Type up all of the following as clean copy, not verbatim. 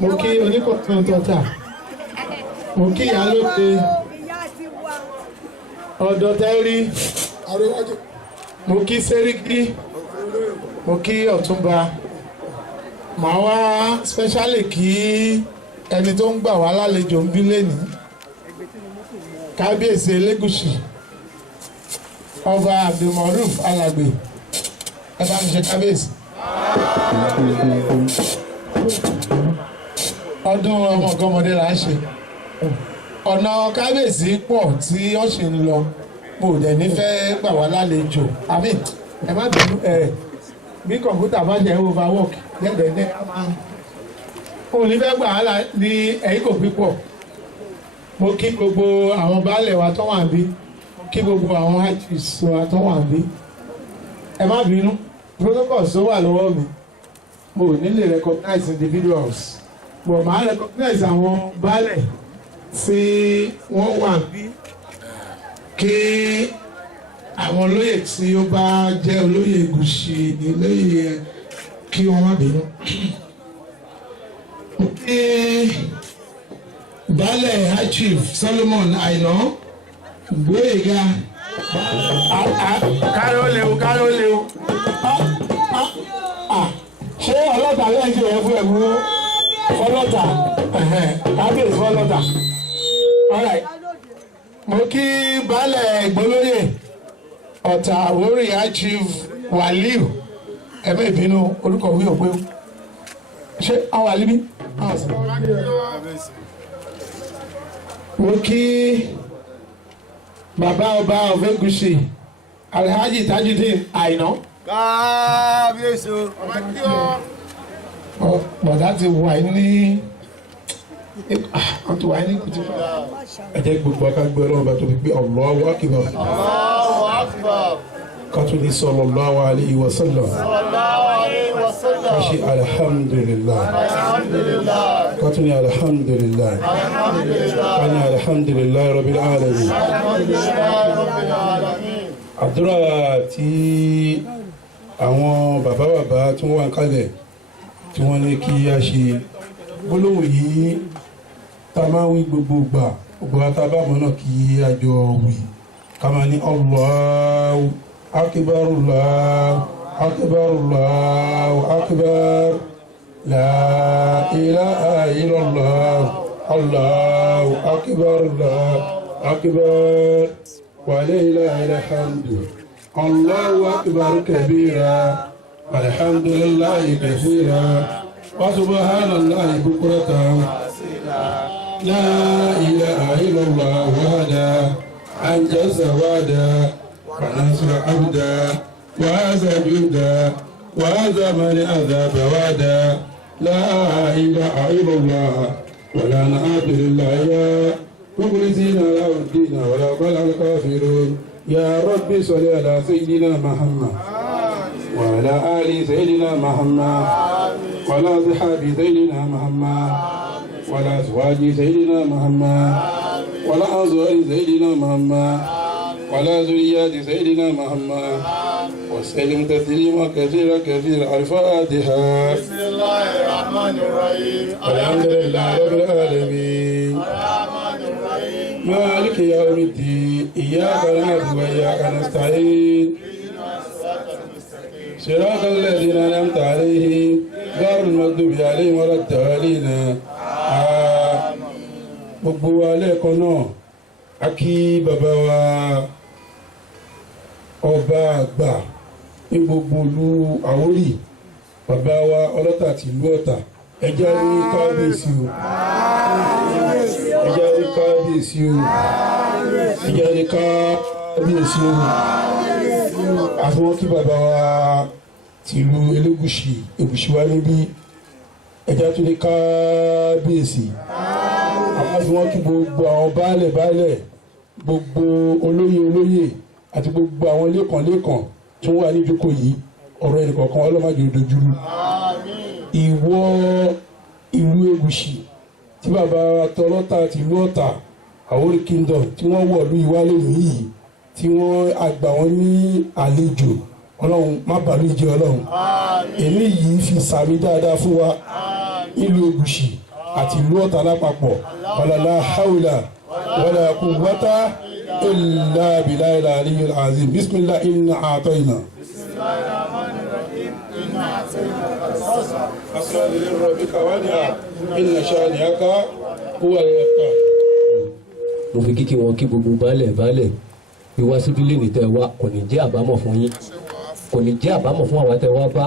Mo kí oníkọ̀ọ̀kan tọ́ta, mo kí ìyálóde ọ̀dọ̀ tẹ́rí, mo kí sẹ́ríkì, mo kí ọ̀túnba. Màá wá specially kí ẹni tó ń gbà wá lálejò ń bí lẹ́nu, kábíyèsí Elégùṣì ọba Abdulmaruf Alàgbé. Ẹ bá mi ṣe kábíyèsí. Ọdún ọmọ Iganmode là ń ṣe. Ọ̀nà kábíyèsí pọ̀ tí ó sì ń lọ, mo dẹ̀ ní fẹ́ gbà wá lálejò. Àmì ẹ má bínú bí kọ̀ǹpútà bá jẹ́ overwork lẹ́gbẹ̀ẹ́ mo ní fẹ́ gbà wá ní ẹ̀yìn kò pípọ̀. Mo kí gbogbo àwọn baálẹ̀ wa tó wà níbí, mo kí gbogbo àwọn archives wa tó wà níbí. Ẹ má bínú, protocols tó wà lọ́wọ́ mi, mo ò ní lè recognize individuals, but màá recognize àwọn baálẹ̀ tí wọ́n wà níbí, kí àwọn olóyè tí ó bá jẹ́ olóyè Egushi olóyè kí wọ́n má bínú. Kí baálẹ̀ Archief Solomon Àìná Gbóyèga káró léwu ṣé ọlọ́ta lẹ́yìn ẹ̀ fún ẹ̀mú ọlọ́ta kábíyèsí ọlọ́ta. Mo kí baálẹ̀ Ìgbólóyè Ọ̀tà Àwórì Archief Wàlíù ẹ̀mẹ́ ìbínú orúkọ wí òpé ṣé àwọn àlíbí mo kí bàbá ọba of Egushi Alhaji Tajudeen Àìná. kábíyèsí o. bọ̀dá ti wà ní wọ́n ti wà ní kùtù. ẹ jẹ́ gbogbo akágbé ọlọ́run bá tó fi gbé Allahu Akbar. Allahu Akbar. kátólì sallallahu alayhi wa sallam. kashi alhamdulillah. kátólì alhamdulillah. kani alhamdulillah rabbil alamin. àdúrà tí àwọn bàbá tí wọ́n wà kalẹ̀ tí wọ́n ní kí a ṣe gbólóhùn yìí tá máa wí gbogbo gbà gbogbo àtàbàmọ́ náà kí a jọ wí ká máa ní Allahu akbar Allahu akbar Allahu akbar la ilaha illallah Allahu akbar Allahu akbar wa lillahil hamdu Allahu akbar kabira walhamdulillahi kathira wa subhanallahi bukratan la ilaha illallah wahda anjaza wahda wa nasra abda wa hadha juda wa hadha man adhaba wahda la ilaha illallah wa la na'budu illa مخلصين له الدين ولا قال الكافرون يا ربي صل على سيدنا محمد وعلى آل سيدنا محمد وعلى أصحاب سيدنا محمد وعلى أزواج سيدنا محمد وعلى أزواج سيدنا محمد وعلى ذريات سيدنا محمد وسلم تسليما كثيرا كثيرا الفاتحة. بسم الله الرحمن الرحيم. الحمد لله رب العالمين. مالك يوم الدين إياك نعبد وإياك نستعين صراط الذين أنعمت عليهم غير المغضوب عليهم ولا الضالين gbogbo wa lẹ́ẹ̀kan náà a kí bàbá wa ọba àgbà ní gbogbo ìlú Àwórì bàbá wa Olota ti ìlú Ọ̀tà ẹjẹ́ rí kábíyèsí o ẹjẹ́ rí kábíyèsí o ẹjẹ́ rí kábíyèsí o àfọwọ́n kí bàbá wa tìlú Egushi wa níbí ẹjẹ́ tó rí kábíyèsí àfọwọ́n kí gbogbo àwọn baálẹ̀ gbogbo olóyè àti gbogbo àwọn lẹ́kàn tó wà níjókòó yìí ọ̀rọ̀ ẹnìkọ̀ọ̀kan ọlọ́mọdé dojúrú ìwọ ìlú Egushi tí bàbá tọlọ́tà ti ìlú Ọ̀tà Àwórì kingdom tí wọ́n wọ̀lú ìwálé yìí tí wọ́n àgbà wọn ní àlejò ọlọ́run má bàálù jẹ́ ọlọ́run èmi yìí fi sàmì dáadáa fún wa ìlú Egushi àti ìlú Ọ̀tà lápapọ̀ wàlálà haúlà wàlá quwwata illa billahil aliyyil azim bismillah inna a'tayna. أسرار لربك وانها إن شانئك هو الأبتر. mo fi kíkí wọn kí gbogbo baálẹ̀ ìwá síbí lè ní tẹ́ wá kò ní jẹ́ àbámọ̀ fún yín kò ní jẹ́ àbámọ̀ fún àwa tẹ́ wá bá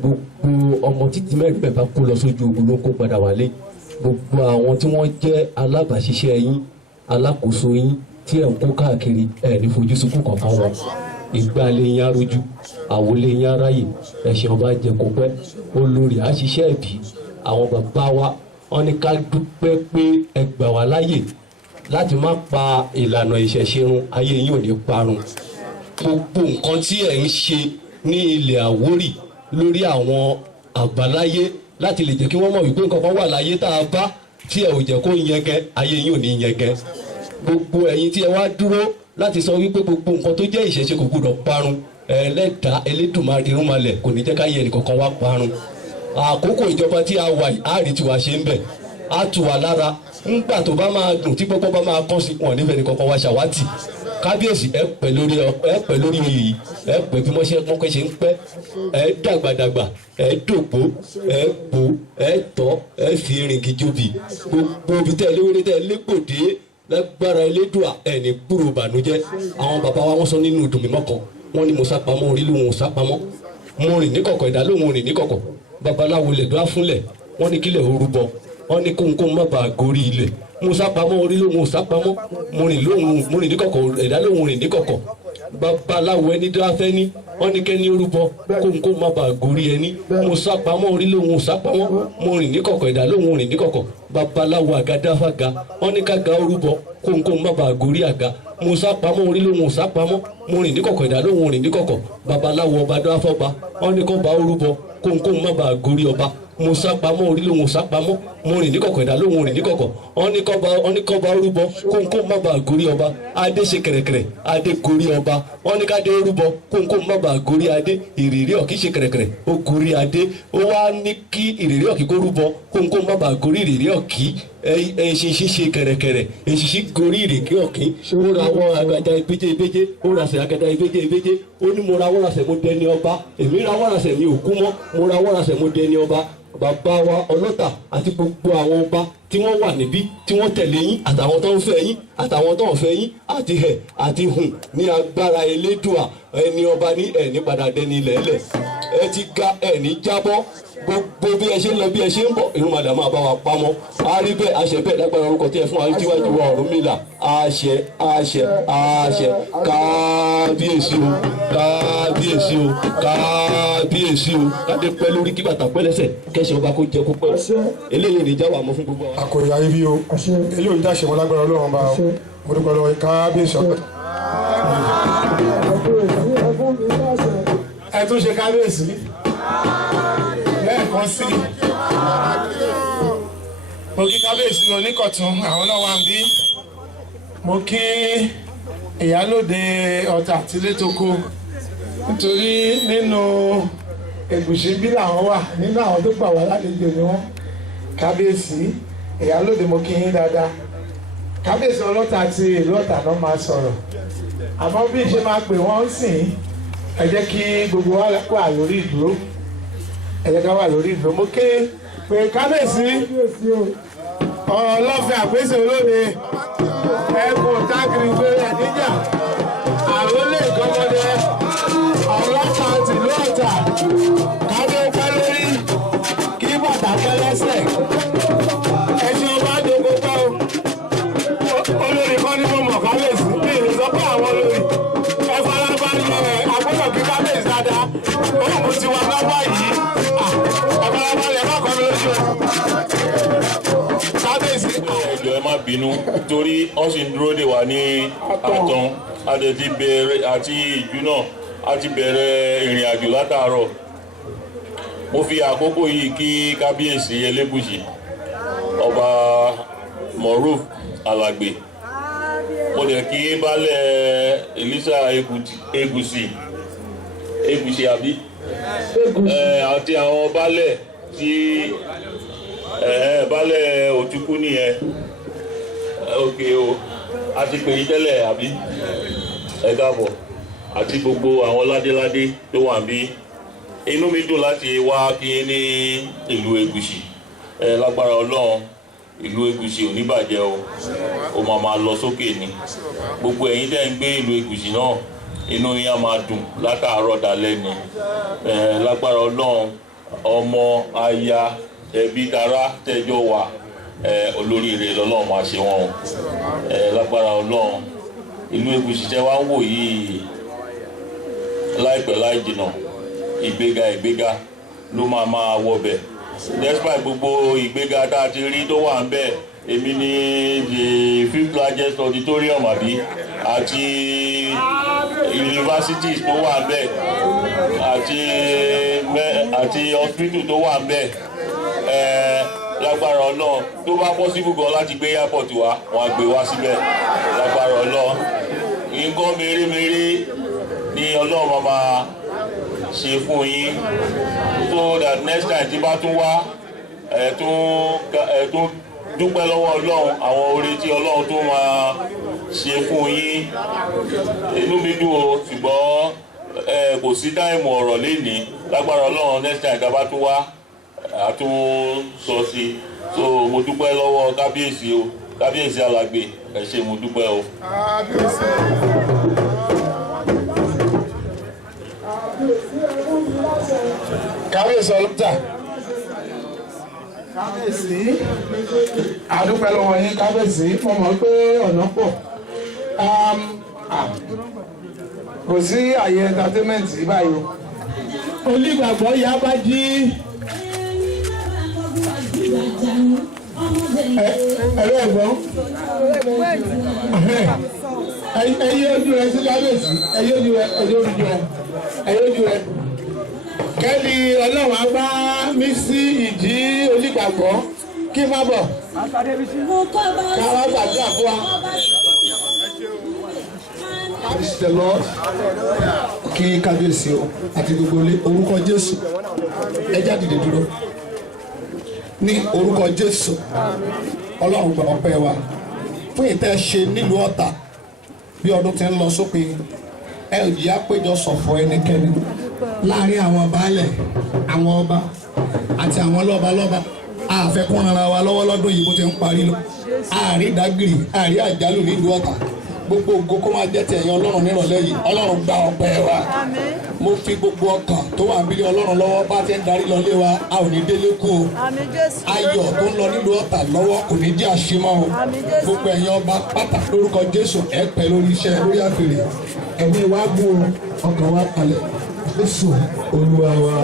gbogbo ọmọ títí mẹ́rin bá kó lọ sójú ogun ló kó padà wálé gbogbo àwọn tí wọ́n jẹ́ alábàáṣiṣẹ́ yín alákòóso yín tí ẹ̀ ń kó káàkiri ẹ̀ ní fojú sunkún kankan wọn ìgbà lè yín arójú àwọn lè yín aráyè ẹ̀sìn ọba jẹ kó pẹ́ olórí àṣìṣe ẹ̀bí àwọn bàbá wa wọ́n ní ká dúpẹ́ pé ẹ gbà wá láyè láti má pa ìlànà ìṣẹ̀ṣe run ayé yín ò ní parun gbogbo nǹkan tí ẹ̀ ń ṣe ní ilẹ̀ Àwórì lórí àwọn àbáláyé láti lè jẹ́ kí wọ́n mọ̀ wípé nǹkan kan wà láyé tá a bá tí ẹ ò jẹ́ kó yẹngẹ ayé yín ò ní yẹngẹ gbogbo ẹ̀yin tí ẹ wá dúró láti sọ wípé gbogbo nǹkan tó jẹ́ ìṣẹ̀ṣe kò gbọdọ̀ parun ẹlẹ́dàá Elédùmarè irúnmalẹ̀ kò ní jẹ́ ká yẹ ẹnìkankan wá parun àkókò ìjọba tí a wà yìí á rí tiwa ṣe ń bẹ̀ á tù wá lára ńgbà tó bá máa dùn tí gbogbo bá máa kọ́ sí wọn nífẹ̀ẹ́ nìkankan wá ṣàwátì kábíyèsí ẹ pẹ́ lórí oyè yìí ẹ pẹ́ bí wọ́n ṣe mọ́kẹ́ ṣe ń pẹ́ ẹ dàgbàdàgbà ẹ dògbó ẹ bò ẹ tọ́ ẹ fi rìngì jóbi gbogbo ibi tẹ́ ẹ léwéré tẹ́ ẹ légbòdé lágbára Elédùà ẹ ní gbúrò bànújẹ́ àwọn bàbá wa wọ́n sọ nínú ìdùnmímọ́ kan wọ́n ní mo sápamọ́ orí lóhun ò sápamọ́ mo rìn níkọ̀kọ̀ ìdá lóhun rìn níkọ̀kọ̀ babaláwo lẹ̀ dọ́ fúnlẹ̀ wọ́n ní kílẹ̀ orúbọ wọ́n ní kóńkóń má bàa gorí ilẹ̀ mo sápamọ́ orí lóhun ò sápamọ́ mo rìn níkọ̀kọ̀ ẹ̀dá lóhun rìn níkọ̀kọ̀ babaláwo ẹni dáfẹ́ ní wọ́n ní kẹ́ni orúbọ kó má bàa gorí ẹni mo sápamọ́ orí lóhun ò sápamọ́ mo rìn níkọ̀kọ̀ ẹ̀dá lóhun rìn níkọ̀kọ̀ babaláwo àgádáfága wọ́n ní kága orúbọ kó má bàa gorí àga mo sápamọ́ orí lóhun ò sápamọ́ mo rìn níkọ̀kọ̀ ẹ̀dá lóhun rìn níkọ̀kọ̀ babaláwo ọba dáfọ́ba wọ́n ní kó bá orúbọ kó má bàa gorí ọba mo sápamọ́ orí lóhun ò sápamọ́ mo rìn níkọ̀kọ̀ ẹ̀dá lóhun rìn níkọ̀kọ̀ wọ́n ní kó bá orúbọ kó má bàa gorí ọba adé ṣe kẹ̀rẹ̀kẹ̀rẹ̀ adé gorí ọba wọ́n ní ká dé orúbọ kó má bàa gorí adé ìrírí ọ̀kí ṣe kẹ̀rẹ̀kẹ̀rẹ̀ ó gorí adé ó wá ní kí ìrírí ọ̀kí kó rúbọ kó má bàa gorí ìrírí ọ̀kí ẹ̀ṣinṣin ṣe kẹ̀rẹ̀kẹ̀rẹ̀ ẹ̀ṣinṣin gorí ìrèké ọ̀kí ó ra wọ́n agada ìbéjé ó ra sẹ̀ agada ìbéjé ó ní mo ra wọ́n ra sẹ̀ mo dẹni ọba èmi ra wọ́n ra sẹ̀ mi ò kú mọ́ mo ra wọ́n ra sẹ̀ mo dẹni ọba bàbá wa ọlọ́tà àti gbogbo àwọn ọba tí wọ́n wà níbí tí wọ́n tẹ̀lé yín àtàwọn tó ń fẹ́ yín àtàwọn tó ń fẹ́ yín àti hẹ̀ àti hùn ní agbára elédùà ẹni ọba ní ẹ̀ ní padà dẹni lẹ́lẹ̀ ẹ ti ga ẹ̀ ní jábọ́ gbogbo bí ẹ ṣe ń lọ bí ẹ ṣe ń bọ̀ irun màdà máa bá wa pamọ́ a rí bẹ́ẹ̀ àṣẹ bẹ́ẹ̀ lágbára orúkọ tí ẹ fún wa tíwájú wa Ọ̀rúnmìlà àṣẹ àṣẹ àṣẹ kábíyèsí o kábíyèsí o kábíyèsí o kádé pẹ́ lórí kí bàtà pẹ́ lẹ́sẹ̀ kẹ́sẹ̀ ọba kó jẹ kó pẹ́ eléyìí ní jáwọ́ àmọ́ fún gbogbo wa. àkòyà ibi o eléyìí ò dáṣẹ wọn lágbára Ọlọ́run bá o mo dúpẹ́ lọ́wọ́ kábíyèsí ọ̀pẹ. ẹ tún ṣe kábíyèsí lẹ́ẹ̀kan sí mo kí kábíyèsí oníkọ̀tún àwọn náà wà ń bí mo kí ìyálòde Ọ̀tà àtilétoko nítorí nínú Ẹ̀gùṣì bí làwọn wà nínú àwọn tó gbà wá lálejò ni wọ́n kábíyèsí ìyálòde mo kí yín dáadáa kábíyèsí Ọlọ́tà àti ìlú Ọ̀tà náà máa sọ̀rọ̀ àmọ́ bí ṣe máa pè wọ́n sìn ẹ jẹ́ kí gbogbo wa wà lórí ìdúró ẹ jẹ́ ká wà lórí ìdúró mo ké pé kábíyèsí ọlọ́fẹ́ àpèsè olóde ẹkùn tágìrì gbé ẹ̀díjà àrólé ìgbọ́mọdé Ọlọ́tà tìlú Ọ̀tà kábí ọpẹ́ lórí kí bàtà pẹ́ lẹ́sẹ̀ ẹṣin ọba dogo pẹ́ o olórí kan ní mo mọ̀ kábíyèsí bí ìlú sọ pé àwọn olórí ẹ farabalẹ̀ àgbọ̀dọ̀ kí kábíyèsí dáadáa òun ti wà lọ́wọ́ yìí ẹ farabalẹ̀ má kọ́ mi lójú kábíyèsí. ẹjọ́ ẹ má bínú torí wọ́n sì ń dúró dè wá ní àtàn àti bẹ̀rẹ̀ àti ìjú náà a ti bẹ̀rẹ̀ ìrìn àjò látàárọ̀. mo fi àkókò yìí kí kábíyèsí Elégùṣì ọba Moruf Alàgbé mo dẹ̀ kí baálẹ̀ Elisa Egushi àbí àti àwọn baálẹ̀ tí baálẹ̀ Òtúkú nìyẹn òkè o a ti pè yín tẹ́lẹ̀ àbí ẹ káàbọ̀ àti gbogbo àwọn ládéládé tó wà níbí inú mi dùn láti wá kí ní ìlú Ẹ̀gùṣì lágbára Ọlọ́run ìlú Ẹ̀gùṣì ò ní bàjẹ́ o ó máa lọ sókè ni gbogbo ẹ̀yin tẹ́ ń gbé ìlú Ẹ̀gùṣì náà inú yín á máa dùn látàárọ̀ dalẹ́ ni lágbára Ọlọ́run ọmọ aya ẹbí tará tẹjọ wà olóríire lọ́lọ́run máa ṣe wọn lágbára Ọlọ́run ìlú Ẹ̀gùṣì tẹ́ wá ń wò yìí láìpẹ́ láì jìnnà ìgbéga ló máa wọbẹ̀ despite gbogbo ìgbéga tá a ti rí tó wà ń bẹ̀ èmi ní the 5th largest auditorium àti universities tó wà ń bẹ̀ àti hospital tó wà ń bẹ̀ lágbára Ọlọ́run tó bá possible gan láti gbé airport wá wọn á gbé wá síbẹ̀ lágbára Ọlọ́run nǹkan mèremère ni Ọlọ́run máa ṣe fún yín so that next time tí bá tún wá tún dúpẹ́ lọ́wọ́ Ọlọ́run àwọn oore tí Ọlọ́run tó máa ṣe fún yín inú mi dùn o ṣùgbọ́n kò sí táìmù ọ̀rọ̀ lénìí lágbára Ọlọ́run next time tí a bá tún wá àtún sọ sí so mo dúpẹ́ lọ́wọ́ kábíyèsí Alàgbé ẹ ṣé mo dúpẹ́ o. kábíyèsí Olota kábíyèsí àdúpẹ́ lọ́wọ́ yín kábíyèsí mo mọ̀ pé ọ̀nà pọ̀ kò sí àyè entertainment báyìí o. Onígbàgbọ́ yá bá jí ẹ̀rọ ẹ̀gbọ́n ẹ̀yẹ ojú rẹ̀ sí kábíyèsí ẹ̀yẹ ojú rẹ̀ kẹ́ni ọlọ́run á bá mi sí ìjì onígbàgbọ́ kí má bọ̀ ká wá gbàdúrà fún wa. Praise the Lord. Kí kábíyèsí o àti gbogbo ilé orúkọ Jésù ẹ jáde dúró ní orúkọ Jésù Ọlọ́run gba ọpẹ́ wa fún ìtẹ́ ṣe nílùú Ọ̀tà bí ọdún ti ń lọ sópin ẹ ò yá péjọ ṣọ̀fọ̀ ẹnikẹ́ni láàrin àwọn baálẹ̀ àwọn ọba àti àwọn lọ́balọ́ba àfẹ́kún ara wa lọ́wọ́ lọ́dún yìí bó ti ń parí lọ àárí ìdágìrì àárí àjálù nílùú Ọ̀tà gbogbo ògo kó máa jẹ́ ti ẹ̀yin Ọlọ́run nírọ̀lẹ́ yìí Ọlọ́run gba ọpẹ́ wa mo fi gbogbo ọkàn tó wà nílé Ọlọ́run lọ́wọ́ bá ti ń darí lọlé wa a ò ní délé kú o ayọ̀ tó ń lọ nílùú Ọ̀tà lọ́wọ́ kò ní jẹ́ àṣemọ́ o gbogbo ẹ̀yin ọba pátá lórúkọ Jésù ẹ pẹ́ lórí iṣẹ́ lórí àfèrè ẹ̀mí wa gún ọkàn wa kalẹ̀ Jésù Olúwa wa.